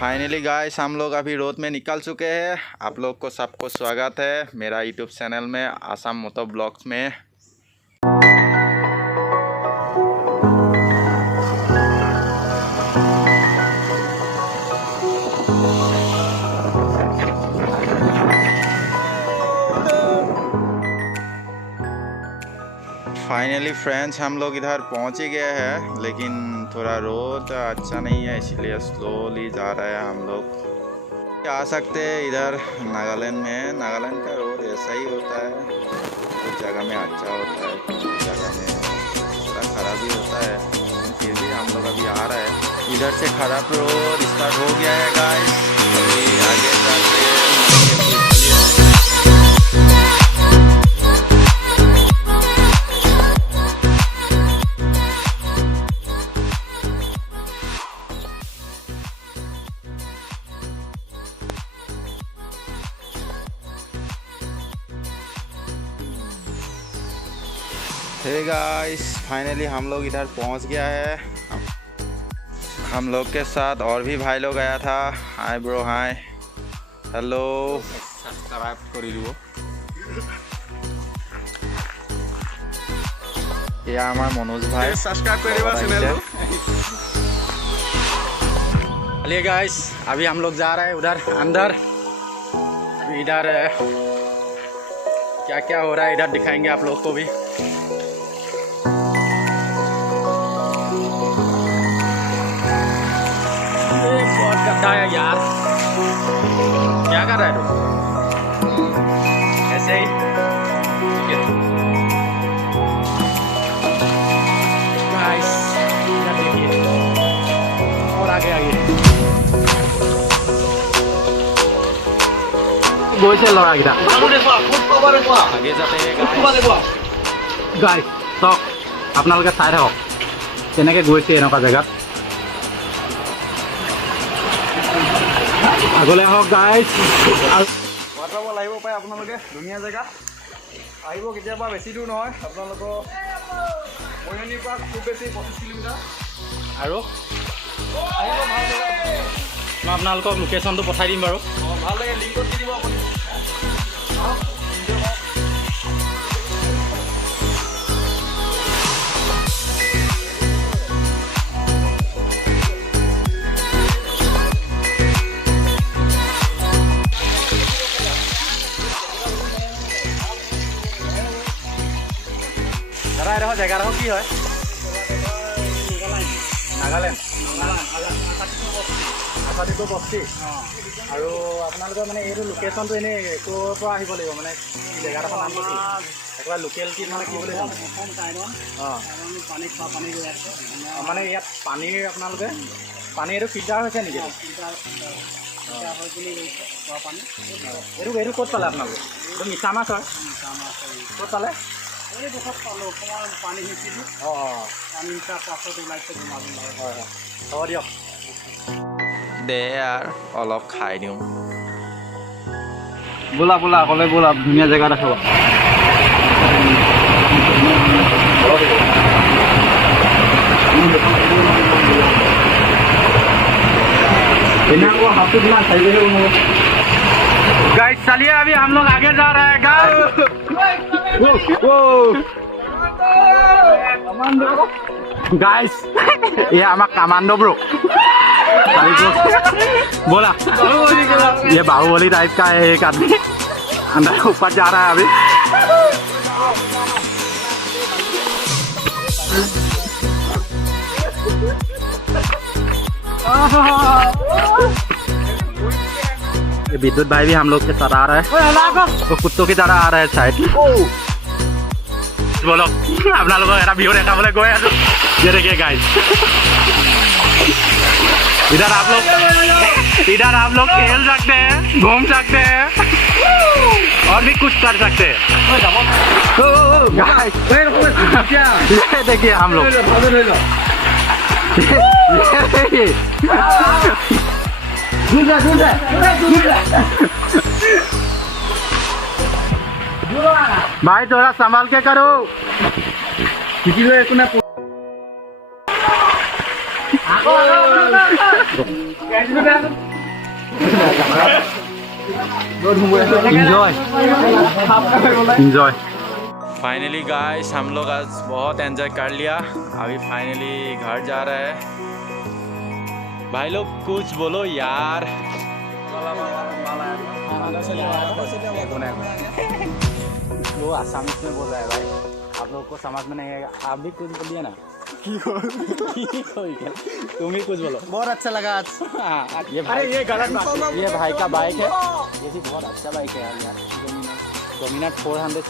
Finally guys हम लोग अभी रोड में निकल चुके हैं। आप लोग को सबको स्वागत है मेरा यूट्यूब चैनल में आसाम मोटो ब्लॉग्स में। फाइनली फ्रेंड्स हम लोग इधर पहुंच ही गए हैं, लेकिन थोड़ा रोड अच्छा नहीं है इसलिए स्लोली जा रहे हैं हम लोग। आ सकते हैं इधर नागालैंड में। नागालैंड का रोड ऐसा ही होता है, कुछ जगह में अच्छा होता है, कुछ जगह में थोड़ा ख़राब ही होता है। फिर भी हम लोग अभी आ रहे हैं। इधर से ख़राब रोड स्टार्ट हो गया है गाइस। अभी आगे जाते हैं। हे गाइस फाइनली हम लोग इधर पहुंच गया है। हम लोग के साथ और भी भाई लोग आया था। हाय ब्रो, हाय, हेलो, सब्सक्राइब कर दियो। ये हमारा मनोज भाई, सब्सक्राइब कर दियो चैनल। चलिए गाइस अभी हम लोग जा रहे हैं उधर अंदर। इधर क्या क्या हो रहा है इधर दिखाएंगे आप लोग को भी। गड्ढा है यार, क्या कर रहा है तू? ऐसे ही ठीक है गाइस, इधर देखिए और आगे গৈছে ল'ৰাকেইটা আগে যাতে গাইছ চাওক, আপোনালোকে চাই থাকক কেনেকৈ গৈছে এনেকুৱা জেগাত। আগলৈ আহক গাইছ। ৱাটাৰফল আহিব পাৰে আপোনালোকে, ধুনীয়া জেগা। আহিব কেতিয়াবা, বেছি দূৰ নহয় আপোনালোকৰ মৰিয়নিৰ পৰা খুব বেছি 25 কিলোমিটাৰ। আৰু আহিব, ভাল জেগা। মই আপোনালোকক লোকেশ্যনটো পঠাই দিম বাৰু। ভাল লাগে, লিংকত দি দিব আপুনি। দাদা এডোখৰ জেগাডোখৰ কি হয়? নাগালেণ্ড, আশাদীপুৰ বস্তি। আৰু আপোনালোকৰ মানে এইটো লোকেশ্যনটো এনেই ক'ৰ পৰা আহিব লাগিব, মানে জেগাডোখৰ নামটো কি? একেবাৰে লোকেলিটি মানে কি বুলি জানো? মানে ইয়াত পানীৰ আপোনালোকে পানী এইটো ফিল্টাৰ হৈছে নেকি? এইটো ক'ত পালে আপোনালোকে? এইটো মিছা মাছ হয়। ক'ত পালে? পানী সিঁচিলোঁ। পানী সিঁচাৰ পাছত ওলাইছে। হয় হয়, হ'ব দিয়ক। দে আৰু অলপ খাই দিওঁ। ব'লা ব'লা, অকলে ব'লা, ধুনীয়া জেগা দেখাব। गाइस चलिए अभी हम लोग आगे जा रहे हैं गाइस। ये हमारा कमांडो ब्रो, बोला ये बाहुबली टाइप का है। एक आदमी अंदर ऊपर जा रहा है अभी। ये विद्युत भाई भी हम लोग के साथ आ रहा है, वो कुत्तों की तरह आ रहा है साइड। बोलो अपना लोग एरा ভিউ দেখাবলৈ গৈ আছো। ये देखिए गाइस, इधर आप लोग खेल सकते हैं, घूम सकते हैं और भी कुछ कर सकते हैं। ये देखिए हम लोग भाई थोड़ा संभाल के करो। किसी को Enjoy. फाइनली गाइस हम लोग आज बहुत एंजॉय कर लिया। अभी फाइनली घर जा रहे हैं। भाई लोग कुछ बोलो यार। वो आसामीज में बोल रहा है भाई, आप लोग को समझ में नहीं आएगा। आप भी कुछ बोलिए ना। तुम ही कुछ बोलो। बहुत अच्छा लगा आज। ये भाई, ये गलत बात है। ये भाई का बाइक है, ये भी बहुत अच्छा बाइक है यार। डोमिनार 400